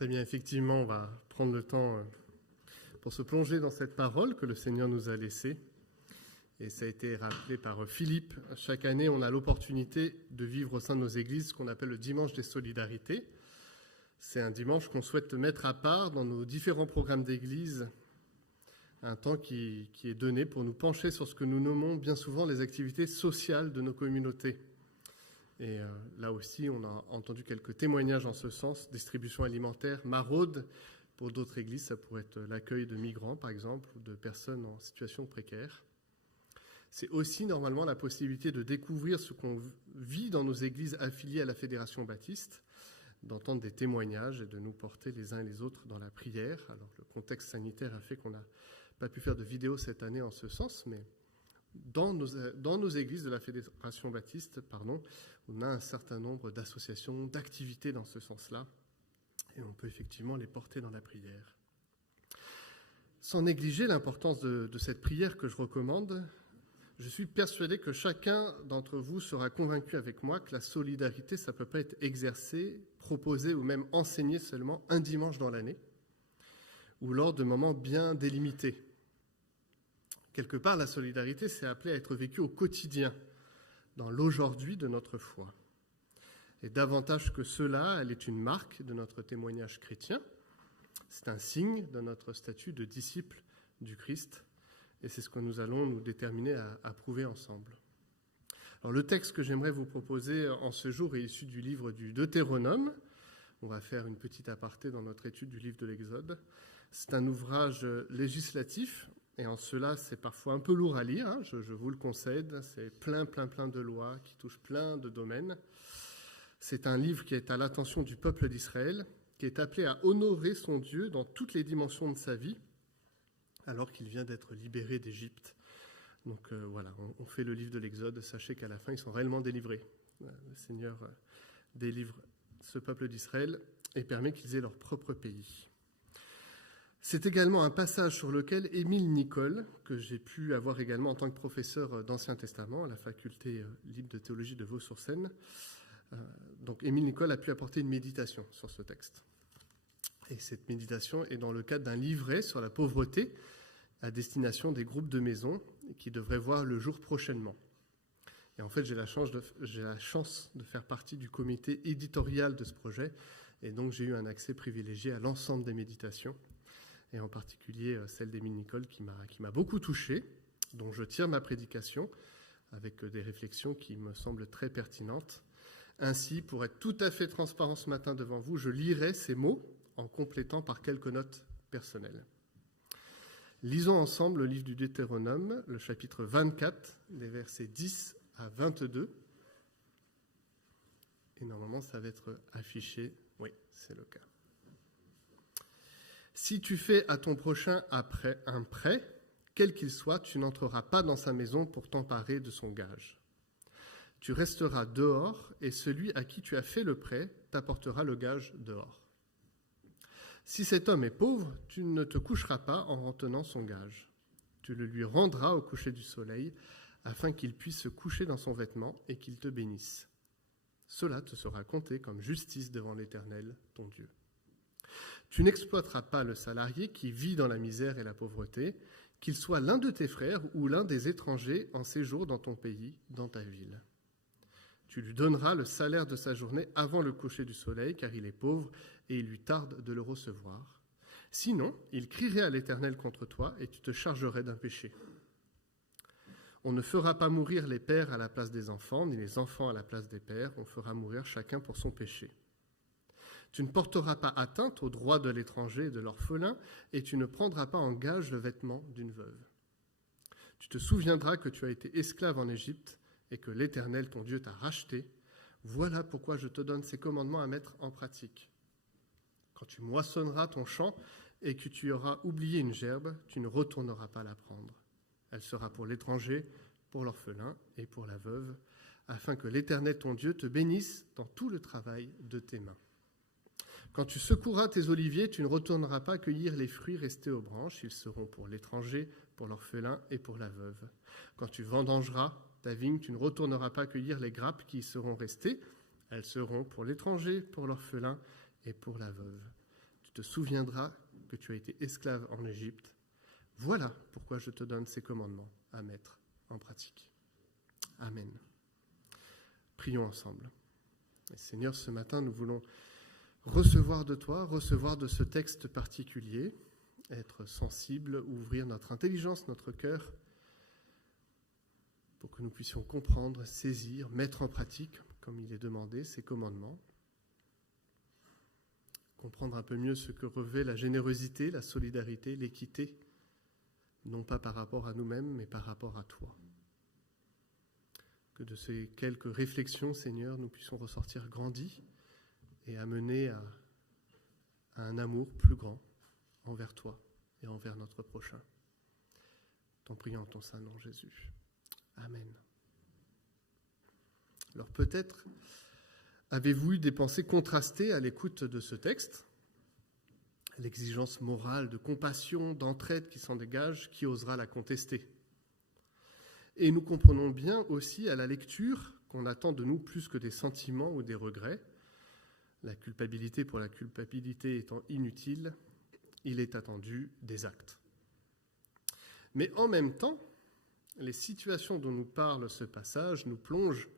Très bien, effectivement, on va prendre le temps pour se plonger dans cette parole que le Seigneur nous a laissée. Et ça a été rappelé par Philippe. Chaque année, on a l'opportunité de vivre au sein de nos églises ce qu'on appelle le dimanche des solidarités. C'est un dimanche qu'on souhaite mettre à part dans nos différents programmes d'église, un temps qui est donné pour nous pencher sur ce que nous nommons bien souvent les activités sociales de nos communautés. Et là aussi, on a entendu quelques témoignages en ce sens, distribution alimentaire, maraude. Pour d'autres églises, ça pourrait être l'accueil de migrants, par exemple, ou de personnes en situation précaire. C'est aussi normalement la possibilité de découvrir ce qu'on vit dans nos églises affiliées à la Fédération baptiste, d'entendre des témoignages et de nous porter les uns et les autres dans la prière. Alors le contexte sanitaire a fait qu'on n'a pas pu faire de vidéo cette année en ce sens, mais dans nos églises de la Fédération baptiste, on a un certain nombre d'associations, d'activités dans ce sens-là, et on peut effectivement les porter dans la prière. Sans négliger l'importance de cette prière que je recommande, je suis persuadé que chacun d'entre vous sera convaincu avec moi que la solidarité, ça ne peut pas être exercée, proposée ou même enseignée seulement un dimanche dans l'année ou lors de moments bien délimités. Quelque part, la solidarité, c'est appelé à être vécue au quotidien, dans l'aujourd'hui de notre foi. Et davantage que cela, elle est une marque de notre témoignage chrétien. C'est un signe de notre statut de disciple du Christ. Et c'est ce que nous allons nous déterminer à prouver ensemble. Alors, le texte que j'aimerais vous proposer en ce jour est issu du livre du Deutéronome. On va faire une petite aparté dans notre étude du livre de l'Exode. C'est un ouvrage législatif, et en cela, c'est parfois un peu lourd à lire, je vous le concède. C'est plein de lois qui touchent plein de domaines. C'est un livre qui est à l'attention du peuple d'Israël, qui est appelé à honorer son Dieu dans toutes les dimensions de sa vie, alors qu'il vient d'être libéré d'Égypte. Donc voilà, on fait le livre de l'Exode. Sachez qu'à la fin, ils sont réellement délivrés. Le Seigneur délivre ce peuple d'Israël et permet qu'ils aient leur propre pays. C'est également un passage sur lequel Émile Nicole, que j'ai pu avoir également en tant que professeur d'Ancien Testament à la faculté libre de théologie de Vaux-sur-Seine, donc Émile Nicole a pu apporter une méditation sur ce texte. Et cette méditation est dans le cadre d'un livret sur la pauvreté à destination des groupes de maisons qui devrait voir le jour prochainement. Et en fait, j'ai la chance de faire partie du comité éditorial de ce projet, et donc j'ai eu un accès privilégié à l'ensemble des méditations, et en particulier celle d'Émile Nicole qui m'a beaucoup touché, dont je tire ma prédication avec des réflexions qui me semblent très pertinentes. Ainsi, pour être tout à fait transparent ce matin devant vous, je lirai ces mots en complétant par quelques notes personnelles. Lisons ensemble le livre du Deutéronome, le chapitre 24, les versets 10 à 22. Et normalement, ça va être affiché. Oui, c'est le cas. Si tu fais à ton prochain un prêt, quel qu'il soit, tu n'entreras pas dans sa maison pour t'emparer de son gage. Tu resteras dehors, et celui à qui tu as fait le prêt t'apportera le gage dehors. Si cet homme est pauvre, tu ne te coucheras pas en retenant son gage. Tu le lui rendras au coucher du soleil, afin qu'il puisse se coucher dans son vêtement et qu'il te bénisse. Cela te sera compté comme justice devant l'Éternel, ton Dieu. Tu n'exploiteras pas le salarié qui vit dans la misère et la pauvreté, qu'il soit l'un de tes frères ou l'un des étrangers en séjour dans ton pays, dans ta ville. Tu lui donneras le salaire de sa journée avant le coucher du soleil, car il est pauvre et il lui tarde de le recevoir. Sinon, il crierait à l'Éternel contre toi et tu te chargerais d'un péché. On ne fera pas mourir les pères à la place des enfants, ni les enfants à la place des pères. On fera mourir chacun pour son péché. Tu ne porteras pas atteinte aux droits de l'étranger et de l'orphelin, et tu ne prendras pas en gage le vêtement d'une veuve. Tu te souviendras que tu as été esclave en Égypte, et que l'Éternel, ton Dieu, t'a racheté. Voilà pourquoi je te donne ces commandements à mettre en pratique. Quand tu moissonneras ton champ et que tu auras oublié une gerbe, tu ne retourneras pas la prendre. Elle sera pour l'étranger, pour l'orphelin et pour la veuve, afin que l'Éternel, ton Dieu, te bénisse dans tout le travail de tes mains. Quand tu secoueras tes oliviers, tu ne retourneras pas cueillir les fruits restés aux branches. Ils seront pour l'étranger, pour l'orphelin et pour la veuve. Quand tu vendangeras ta vigne, tu ne retourneras pas cueillir les grappes qui y seront restées. Elles seront pour l'étranger, pour l'orphelin et pour la veuve. Tu te souviendras que tu as été esclave en Égypte. Voilà pourquoi je te donne ces commandements à mettre en pratique. Amen. Prions ensemble. Et Seigneur, ce matin, nous voulons recevoir de toi, recevoir de ce texte particulier, être sensible, ouvrir notre intelligence, notre cœur, pour que nous puissions comprendre, saisir, mettre en pratique, comme il est demandé, ces commandements. Comprendre un peu mieux ce que revêt la générosité, la solidarité, l'équité, non pas par rapport à nous-mêmes, mais par rapport à toi. Que de ces quelques réflexions, Seigneur, nous puissions ressortir grandis et amenés à un amour plus grand envers toi et envers notre prochain. T'en prions en ton saint nom, Jésus. Amen. Alors peut-être avez-vous eu des pensées contrastées à l'écoute de ce texte ? L'exigence morale de compassion, d'entraide qui s'en dégage, qui osera la contester ? Et nous comprenons bien aussi à la lecture qu'on attend de nous plus que des sentiments ou des regrets. La culpabilité pour la culpabilité étant inutile, il est attendu des actes. Mais en même temps, les situations dont nous parle ce passage nous plongent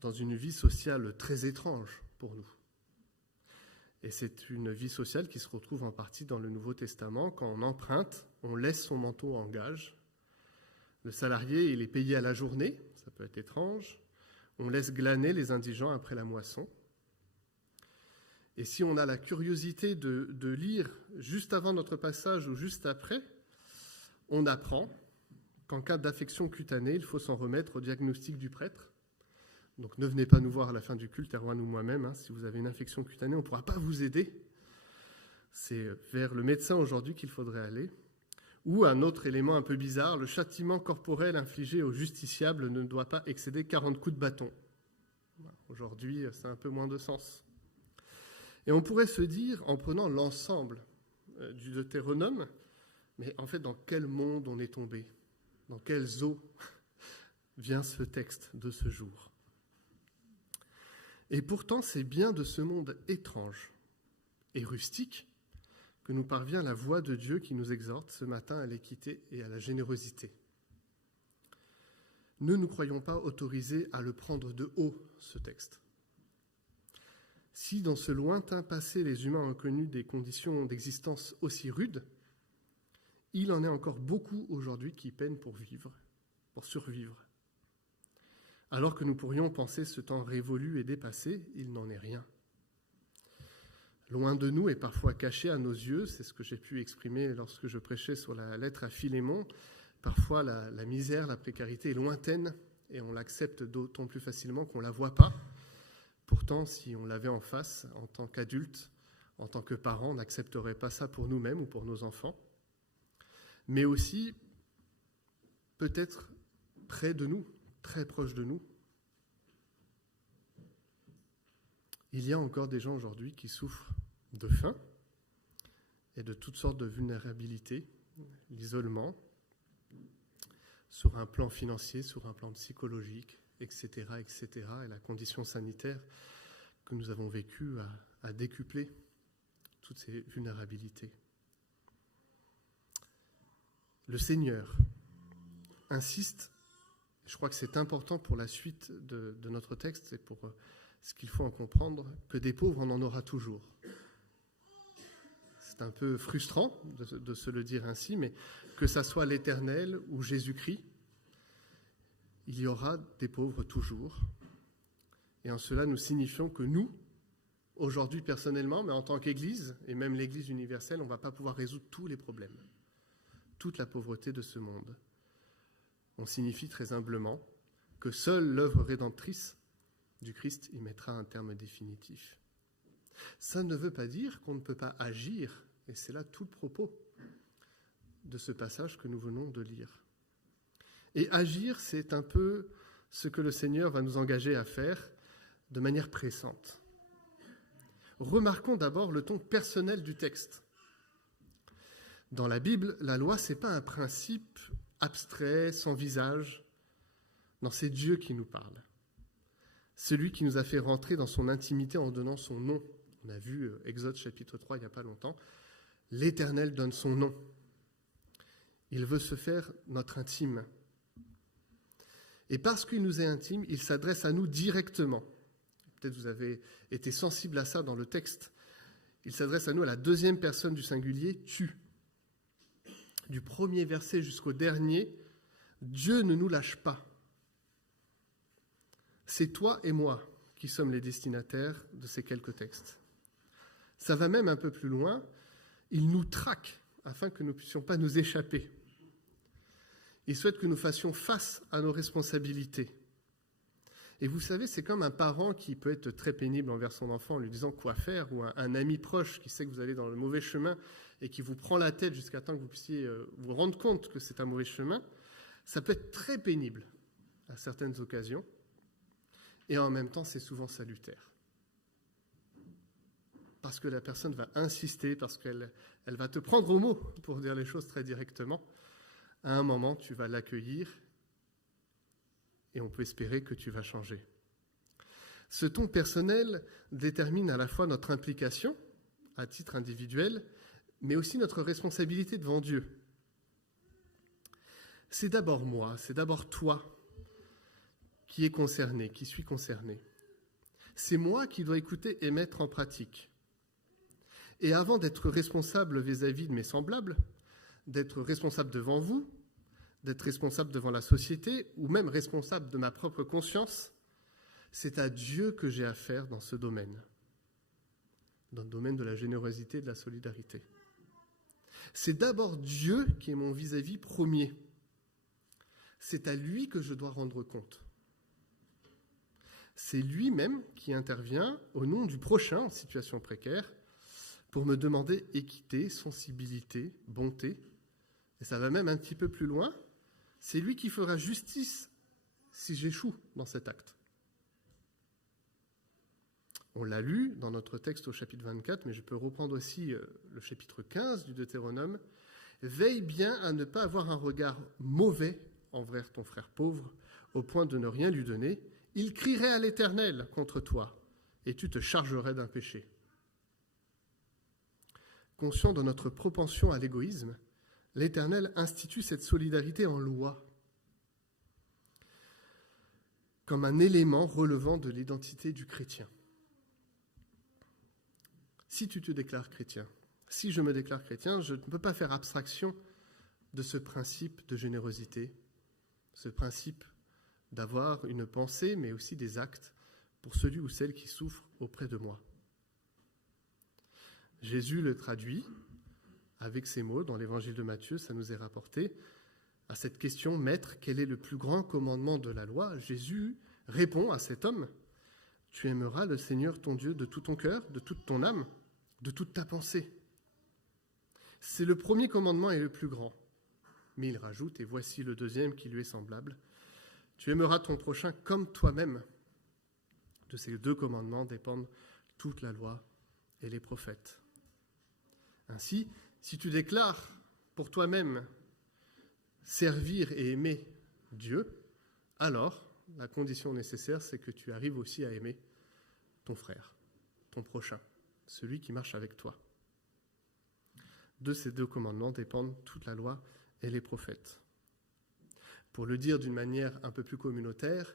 dans une vie sociale très étrange pour nous. Et c'est une vie sociale qui se retrouve en partie dans le Nouveau Testament. Quand on emprunte, on laisse son manteau en gage. Le salarié, il est payé à la journée, ça peut être étrange. On laisse glaner les indigents après la moisson. Et si on a la curiosité de lire juste avant notre passage ou juste après, on apprend qu'en cas d'affection cutanée, il faut s'en remettre au diagnostic du prêtre. Donc ne venez pas nous voir à la fin du culte, Erwan ou moi-même, si vous avez une infection cutanée, on ne pourra pas vous aider. C'est vers le médecin aujourd'hui qu'il faudrait aller. Ou un autre élément un peu bizarre, le châtiment corporel infligé au justiciable ne doit pas excéder 40 coups de bâton. Aujourd'hui, ça a un peu moins de sens. Et on pourrait se dire, en prenant l'ensemble du Deutéronome, mais en fait, dans quel monde on est tombé ? Dans quelles eaux vient ce texte de ce jour ? Et pourtant, c'est bien de ce monde étrange et rustique que nous parvient la voix de Dieu qui nous exhorte ce matin à l'équité et à la générosité. Ne nous croyons pas autorisés à le prendre de haut, ce texte. Si dans ce lointain passé, les humains ont reconnu des conditions d'existence aussi rudes, il en est encore beaucoup aujourd'hui qui peinent pour vivre, pour survivre. Alors que nous pourrions penser ce temps révolu et dépassé, il n'en est rien. Loin de nous et parfois caché à nos yeux, c'est ce que j'ai pu exprimer lorsque je prêchais sur la lettre à Philémon, parfois la misère, la précarité est lointaine et on l'accepte d'autant plus facilement qu'on ne la voit pas. Pourtant, si on l'avait en face, en tant qu'adulte, en tant que parent, on n'accepterait pas ça pour nous-mêmes ou pour nos enfants. Mais aussi, peut-être près de nous, très proche de nous. Il y a encore des gens aujourd'hui qui souffrent de faim et de toutes sortes de vulnérabilités, l'isolement, sur un plan financier, sur un plan psychologique, etc., etc. Et la condition sanitaire que nous avons vécue a décuplé toutes ces vulnérabilités. Le Seigneur insiste, je crois que c'est important pour la suite de notre texte et pour ce qu'il faut en comprendre, que des pauvres, on en aura toujours. C'est un peu frustrant de se le dire ainsi, mais que ça soit l'Éternel ou Jésus-Christ, il y aura des pauvres toujours. Et en cela, nous signifions que nous, aujourd'hui personnellement, mais en tant qu'Église, et même l'Église universelle, on ne va pas pouvoir résoudre tous les problèmes, toute la pauvreté de ce monde. On signifie très humblement que seule l'œuvre rédemptrice du Christ y mettra un terme définitif. Ça ne veut pas dire qu'on ne peut pas agir, et c'est là tout le propos de ce passage que nous venons de lire. Et agir, c'est un peu ce que le Seigneur va nous engager à faire de manière pressante. Remarquons d'abord le ton personnel du texte. Dans la Bible, la loi, ce n'est pas un principe abstrait, sans visage. Non, c'est Dieu qui nous parle. Celui qui nous a fait rentrer dans son intimité en donnant son nom, On a vu Exode chapitre 3 il n'y a pas longtemps. L'Éternel donne son nom. Il veut se faire notre intime. Et parce qu'il nous est intime, il s'adresse à nous directement. Peut-être vous avez été sensible à ça dans le texte. Il s'adresse à nous à la deuxième personne du singulier, tu. Du premier verset jusqu'au dernier, Dieu ne nous lâche pas. C'est toi et moi qui sommes les destinataires de ces quelques textes. Ça va même un peu plus loin. Il nous traque afin que nous ne puissions pas nous échapper. Il souhaite que nous fassions face à nos responsabilités. Et vous savez, c'est comme un parent qui peut être très pénible envers son enfant en lui disant quoi faire, ou un ami proche qui sait que vous allez dans le mauvais chemin et qui vous prend la tête jusqu'à temps que vous puissiez vous rendre compte que c'est un mauvais chemin. Ça peut être très pénible à certaines occasions, et en même temps, c'est souvent salutaire. Parce que la personne va insister, parce qu'elle va te prendre au mot, pour dire les choses très directement. À un moment, tu vas l'accueillir et on peut espérer que tu vas changer. Ce ton personnel détermine à la fois notre implication à titre individuel, mais aussi notre responsabilité devant Dieu. C'est d'abord moi, c'est d'abord toi qui est concerné, qui suis concerné. C'est moi qui dois écouter et mettre en pratique. Et avant d'être responsable vis-à-vis de mes semblables, d'être responsable devant vous, d'être responsable devant la société, ou même responsable de ma propre conscience, c'est à Dieu que j'ai affaire dans ce domaine, dans le domaine de la générosité et de la solidarité. C'est d'abord Dieu qui est mon vis-à-vis premier. C'est à lui que je dois rendre compte. C'est lui-même qui intervient au nom du prochain en situation précaire pour me demander équité, sensibilité, bonté. Et ça va même un petit peu plus loin. C'est lui qui fera justice si j'échoue dans cet acte. On l'a lu dans notre texte au chapitre 24, mais je peux reprendre aussi le chapitre 15 du Deutéronome. « Veille bien à ne pas avoir un regard mauvais envers ton frère pauvre, au point de ne rien lui donner. Il crierait à l'Éternel contre toi, et tu te chargerais d'un péché. » Conscient de notre propension à l'égoïsme, l'Éternel institue cette solidarité en loi, comme un élément relevant de l'identité du chrétien. Si tu te déclares chrétien, si je me déclare chrétien, je ne peux pas faire abstraction de ce principe de générosité, ce principe d'avoir une pensée, mais aussi des actes pour celui ou celle qui souffre auprès de moi. Jésus le traduit avec ces mots dans l'évangile de Matthieu, ça nous est rapporté. À cette question, Maître, quel est le plus grand commandement de la loi ? Jésus répond à cet homme, tu aimeras le Seigneur ton Dieu de tout ton cœur, de toute ton âme, de toute ta pensée. C'est le premier commandement et le plus grand. Mais il rajoute, et voici le deuxième qui lui est semblable, tu aimeras ton prochain comme toi-même. De ces deux commandements dépendent toute la loi et les prophètes. Ainsi, si tu déclares pour toi-même servir et aimer Dieu, alors la condition nécessaire, c'est que tu arrives aussi à aimer ton frère, ton prochain, celui qui marche avec toi. De ces deux commandements dépendent toute la loi et les prophètes. Pour le dire d'une manière un peu plus communautaire,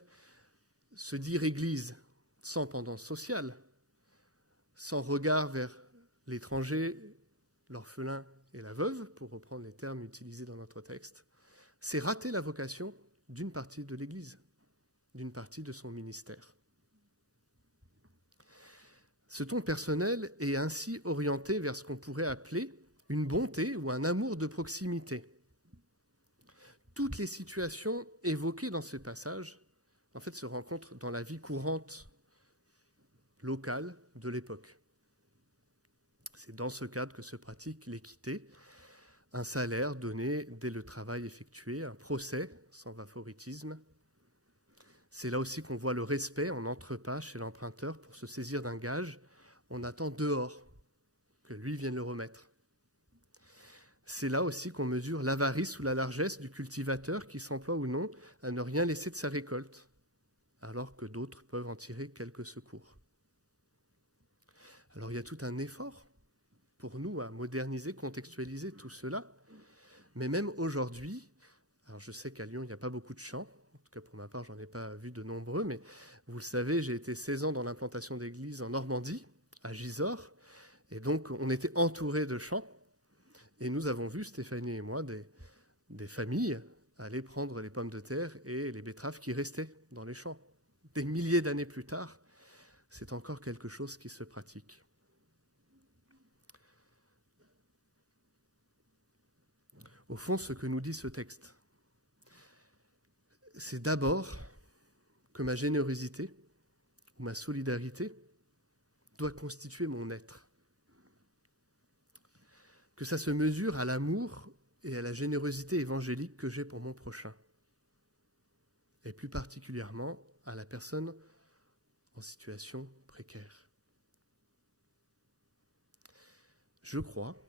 se dire Église sans pendance sociale, sans regard vers l'étranger, l'orphelin et la veuve, pour reprendre les termes utilisés dans notre texte, c'est rater la vocation d'une partie de l'Église, d'une partie de son ministère. Ce ton personnel est ainsi orienté vers ce qu'on pourrait appeler une bonté ou un amour de proximité. Toutes les situations évoquées dans ce passage, en fait, se rencontrent dans la vie courante locale de l'époque. C'est dans ce cadre que se pratique l'équité, un salaire donné dès le travail effectué, un procès sans favoritisme. C'est là aussi qu'on voit le respect en entrepas chez l'emprunteur pour se saisir d'un gage. On attend dehors que lui vienne le remettre. C'est là aussi qu'on mesure l'avarice ou la largesse du cultivateur qui s'emploie ou non à ne rien laisser de sa récolte, alors que d'autres peuvent en tirer quelques secours. Alors il y a tout un effort pour nous à moderniser, contextualiser tout cela. Mais même aujourd'hui, alors je sais qu'à Lyon, il n'y a pas beaucoup de champs. En tout cas, pour ma part, j'en ai pas vu de nombreux. Mais vous le savez, j'ai été 16 ans dans l'implantation d'églises en Normandie, à Gisors. Et donc, on était entourés de champs. Et nous avons vu, Stéphanie et moi, des familles aller prendre les pommes de terre et les betteraves qui restaient dans les champs. Des milliers d'années plus tard, c'est encore quelque chose qui se pratique. Au fond, ce que nous dit ce texte, c'est d'abord que ma générosité ou ma solidarité doit constituer mon être. Que ça se mesure à l'amour et à la générosité évangélique que j'ai pour mon prochain. Et plus particulièrement à la personne en situation précaire. Je crois,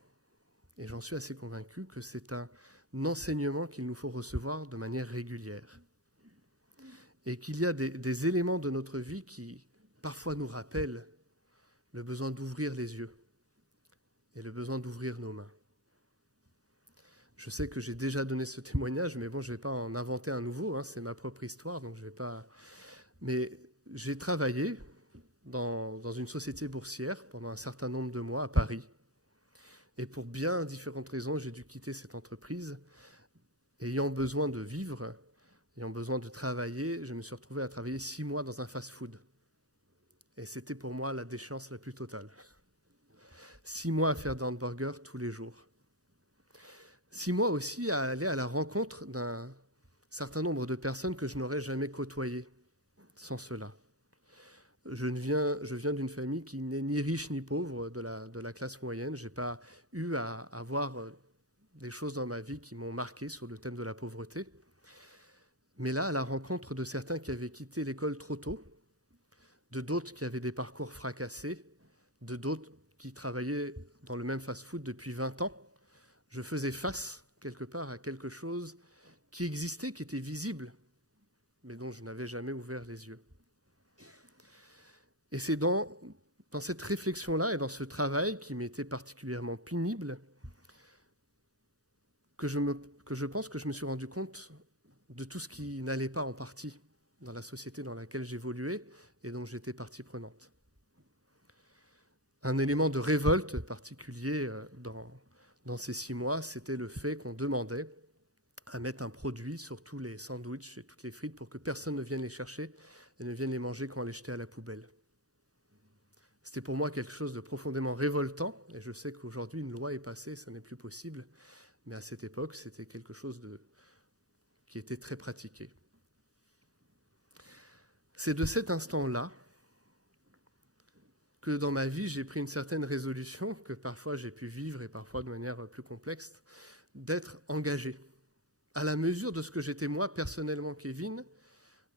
et j'en suis assez convaincu, que c'est un enseignement qu'il nous faut recevoir de manière régulière. Et qu'il y a des éléments de notre vie qui parfois nous rappellent le besoin d'ouvrir les yeux et le besoin d'ouvrir nos mains. Je sais que j'ai déjà donné ce témoignage, mais bon, je ne vais pas en inventer un nouveau, c'est ma propre histoire, donc je ne vais pas... Mais j'ai travaillé dans une société boursière pendant un certain nombre de mois à Paris. Et pour bien différentes raisons, j'ai dû quitter cette entreprise. Ayant besoin de vivre, ayant besoin de travailler, je me suis retrouvé à travailler 6 mois dans un fast-food. Et c'était pour moi la déchéance la plus totale. 6 mois à faire des hamburgers tous les jours. 6 mois aussi à aller à la rencontre d'un certain nombre de personnes que je n'aurais jamais côtoyées sans cela. Je viens d'une famille qui n'est ni riche ni pauvre, de la classe moyenne. Je n'ai pas eu à avoir des choses dans ma vie qui m'ont marqué sur le thème de la pauvreté. Mais là, à la rencontre de certains qui avaient quitté l'école trop tôt, de d'autres qui avaient des parcours fracassés, de d'autres qui travaillaient dans le même fast-food depuis 20 ans, je faisais face, quelque part, à quelque chose qui existait, qui était visible, mais dont je n'avais jamais ouvert les yeux. Et c'est dans cette réflexion-là et dans ce travail qui m'était particulièrement pénible que je pense que je me suis rendu compte de tout ce qui n'allait pas en partie dans la société dans laquelle j'évoluais et dont j'étais partie prenante. Un élément de révolte particulier dans ces 6 mois, c'était le fait qu'on demandait à mettre un produit sur tous les sandwichs et toutes les frites pour que personne ne vienne les chercher et ne vienne les manger quand on les jetait à la poubelle. C'était pour moi quelque chose de profondément révoltant, et je sais qu'aujourd'hui une loi est passée, ça n'est plus possible, mais à cette époque, c'était quelque chose qui était très pratiqué. C'est de cet instant-là que dans ma vie, j'ai pris une certaine résolution, que parfois j'ai pu vivre, et parfois de manière plus complexe, d'être engagé, à la mesure de ce que j'étais moi, personnellement, Kevin,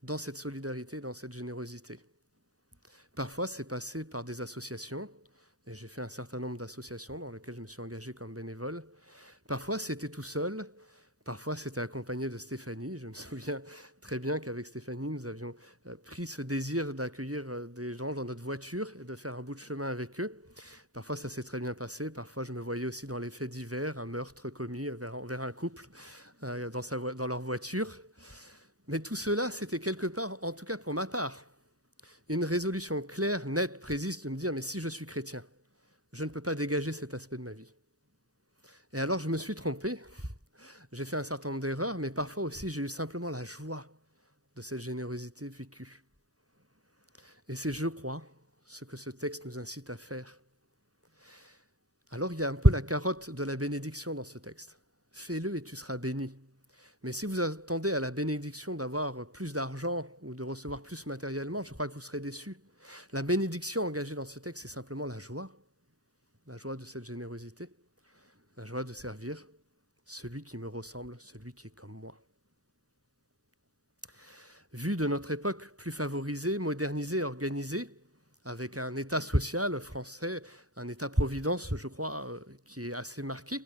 dans cette solidarité, dans cette générosité. Parfois, c'est passé par des associations, et j'ai fait un certain nombre d'associations dans lesquelles je me suis engagé comme bénévole. Parfois, c'était tout seul, parfois, c'était accompagné de Stéphanie. Je me souviens très bien qu'avec Stéphanie, nous avions pris ce désir d'accueillir des gens dans notre voiture et de faire un bout de chemin avec eux. Parfois, ça s'est très bien passé. Parfois, je me voyais aussi dans les faits divers, un meurtre commis envers un couple dans leur voiture. Mais tout cela, c'était quelque part, en tout cas pour ma part, une résolution claire, nette, précise de me dire « mais si je suis chrétien, je ne peux pas dégager cet aspect de ma vie ». Et alors je me suis trompé, j'ai fait un certain nombre d'erreurs, mais parfois aussi j'ai eu simplement la joie de cette générosité vécue. Et c'est, je crois, ce que ce texte nous incite à faire. Alors il y a un peu la carotte de la bénédiction dans ce texte. Fais-le et tu seras béni. Mais si vous attendez à la bénédiction d'avoir plus d'argent ou de recevoir plus matériellement, je crois que vous serez déçus. La bénédiction engagée dans ce texte, c'est simplement la joie de cette générosité, la joie de servir celui qui me ressemble, celui qui est comme moi. Vu de notre époque plus favorisée, modernisée, organisée, avec un État social français, un État-providence, je crois, qui est assez marqué,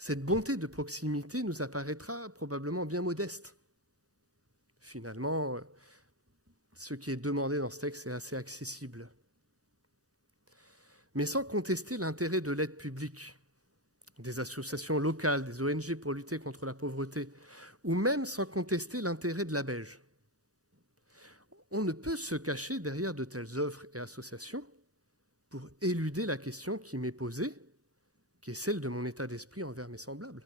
cette bonté de proximité nous apparaîtra probablement bien modeste. Finalement, ce qui est demandé dans ce texte est assez accessible. mais sans contester l'intérêt de l'aide publique, des associations locales, des ONG pour lutter contre la pauvreté, ou même sans contester l'intérêt de la Beige. On ne peut se cacher derrière de telles œuvres et associations pour éluder la question qui m'est posée, qui est celle de mon état d'esprit envers mes semblables.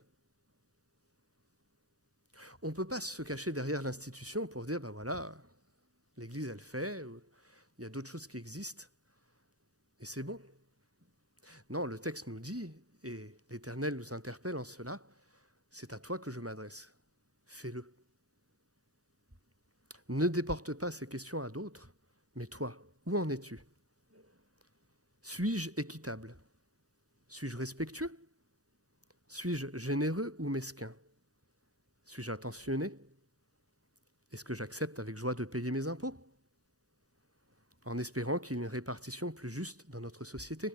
On ne peut pas se cacher derrière l'institution pour dire, ben voilà, l'Église elle fait, il y a d'autres choses qui existent, et c'est bon. Non, le texte nous dit, et l'Éternel nous interpelle en cela, c'est à toi que je m'adresse, fais-le. Ne déporte pas ces questions à d'autres, mais toi, où en es-tu? Suis-je équitable? Suis-je respectueux? Suis-je généreux ou mesquin? Suis-je attentionné? Est-ce que j'accepte avec joie de payer mes impôts? En espérant qu'il y ait une répartition plus juste dans notre société.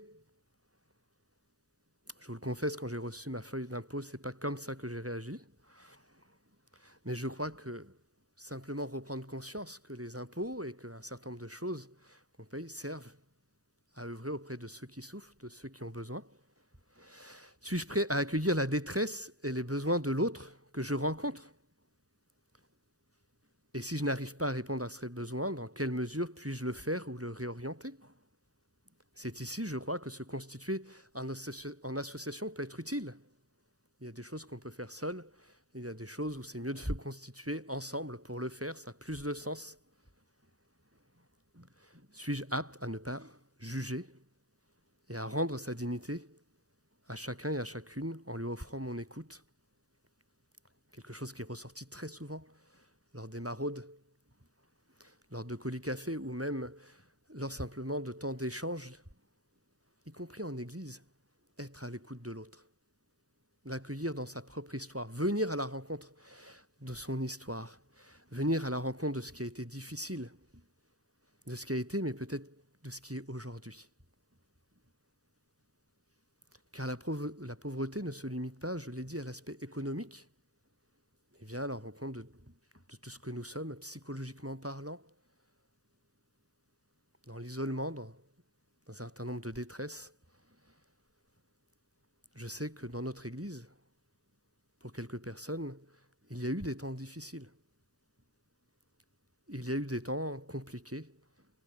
Je vous le confesse, quand j'ai reçu ma feuille d'impôt, ce n'est pas comme ça que j'ai réagi. Mais je crois que simplement reprendre conscience que les impôts et qu'un certain nombre de choses qu'on paye servent à œuvrer auprès de ceux qui souffrent, de ceux qui ont besoin. Suis-je prêt à accueillir la détresse et les besoins de l'autre que je rencontre? Et si je n'arrive pas à répondre à ces besoins, dans quelle mesure puis-je le faire ou le réorienter? C'est ici, je crois, que se constituer en association peut être utile. Il y a des choses qu'on peut faire seul, il y a des choses où c'est mieux de se constituer ensemble pour le faire, ça a plus de sens. Suis-je apte à ne pas juger et à rendre sa dignité à chacun et à chacune en lui offrant mon écoute? Quelque chose qui est ressorti très souvent lors des maraudes, lors de colis café ou même lors simplement de temps d'échange, y compris en église, être à l'écoute de l'autre, l'accueillir dans sa propre histoire, venir à la rencontre de son histoire, venir à la rencontre de ce qui a été difficile, de ce qui a été, mais peut-être de ce qui est aujourd'hui. Car la pauvreté ne se limite pas, je l'ai dit, à l'aspect économique, mais vient à la rencontre de tout ce que nous sommes, psychologiquement parlant, dans l'isolement, dans un certain nombre de détresses. Je sais que dans notre Église, pour quelques personnes, il y a eu des temps difficiles. Il y a eu des temps compliqués.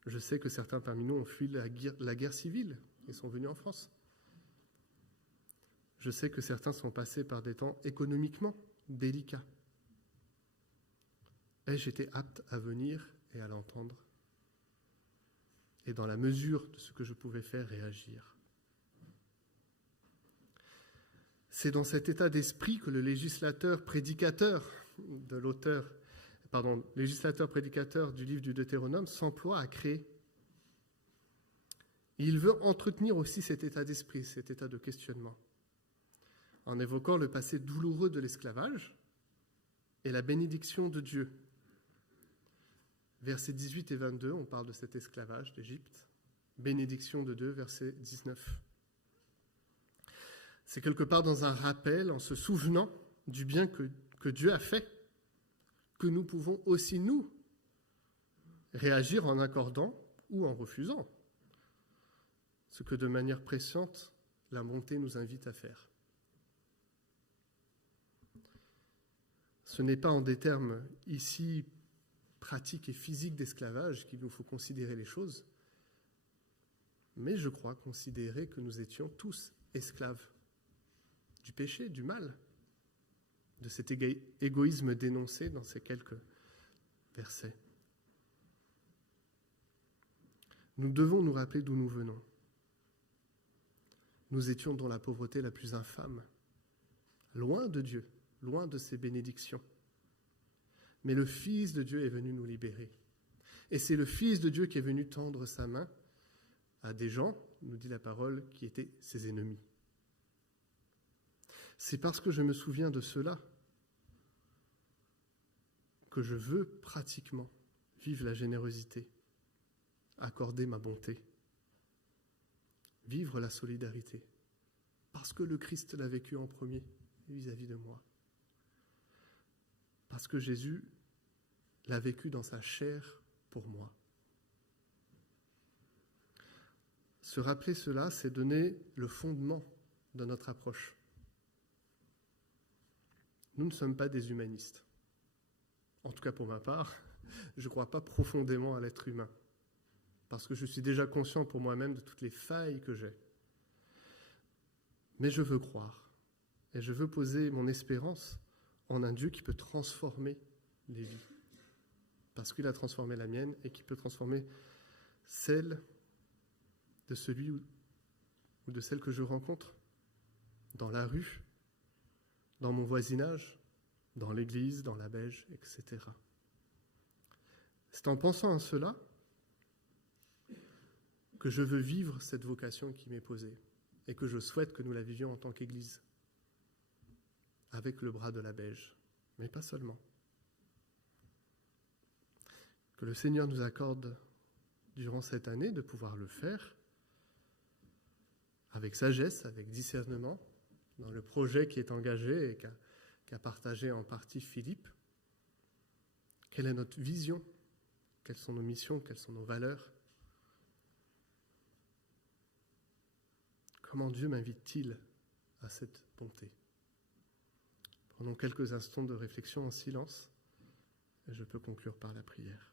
Je sais que certains parmi nous ont fui la guerre civile et sont venus en France. Je sais que certains sont passés par des temps économiquement délicats. Ai-je été apte à venir et à l'entendre? Et dans la mesure de ce que je pouvais faire, réagir. C'est dans cet état d'esprit que le législateur prédicateur du livre du Deutéronome s'emploie à créer. Il veut entretenir aussi cet état d'esprit, cet état de questionnement, en évoquant le passé douloureux de l'esclavage et la bénédiction de Dieu. Versets 18 et 22, on parle de cet esclavage d'Égypte. Bénédiction de Dieu, verset 19. C'est quelque part dans un rappel, en se souvenant du bien que Dieu a fait, que nous pouvons aussi, nous, réagir en accordant ou en refusant ce que de manière pressante, la bonté nous invite à faire. Ce n'est pas en des termes ici pratiques et physiques d'esclavage qu'il nous faut considérer les choses, mais je crois considérer que nous étions tous esclaves du péché, du mal, de cet égoïsme dénoncé dans ces quelques versets. Nous devons nous rappeler d'où nous venons. Nous étions dans la pauvreté la plus infâme, loin de Dieu, loin de ses bénédictions. Mais le Fils de Dieu est venu nous libérer. Et c'est le Fils de Dieu qui est venu tendre sa main à des gens, nous dit la parole, qui étaient ses ennemis. C'est parce que je me souviens de cela que je veux pratiquement vivre la générosité, accorder ma bonté, vivre la solidarité, parce que le Christ l'a vécu en premier vis-à-vis de moi. Parce que Jésus l'a vécu dans sa chair pour moi. Se rappeler cela, c'est donner le fondement de notre approche. Nous ne sommes pas des humanistes. En tout cas pour ma part, je ne crois pas profondément à l'être humain, parce que je suis déjà conscient pour moi-même de toutes les failles que j'ai. Mais je veux croire, et je veux poser mon espérance en un Dieu qui peut transformer les vies, parce qu'il a transformé la mienne et qui peut transformer celle de celui ou de celle que je rencontre dans la rue, dans mon voisinage, dans l'église, dans la beige, etc. C'est en pensant à cela que je veux vivre cette vocation qui m'est posée et que je souhaite que nous la vivions en tant qu'Église, avec le bras de la beige, mais pas seulement. Que le Seigneur nous accorde durant cette année de pouvoir le faire avec sagesse, avec discernement, dans le projet qui est engagé et qu'a partagé en partie Philippe. Quelle est notre vision? Quelles sont nos missions? Quelles sont nos valeurs? Comment Dieu m'invite-t-il à cette bonté? Prenons quelques instants de réflexion en silence et je peux conclure par la prière.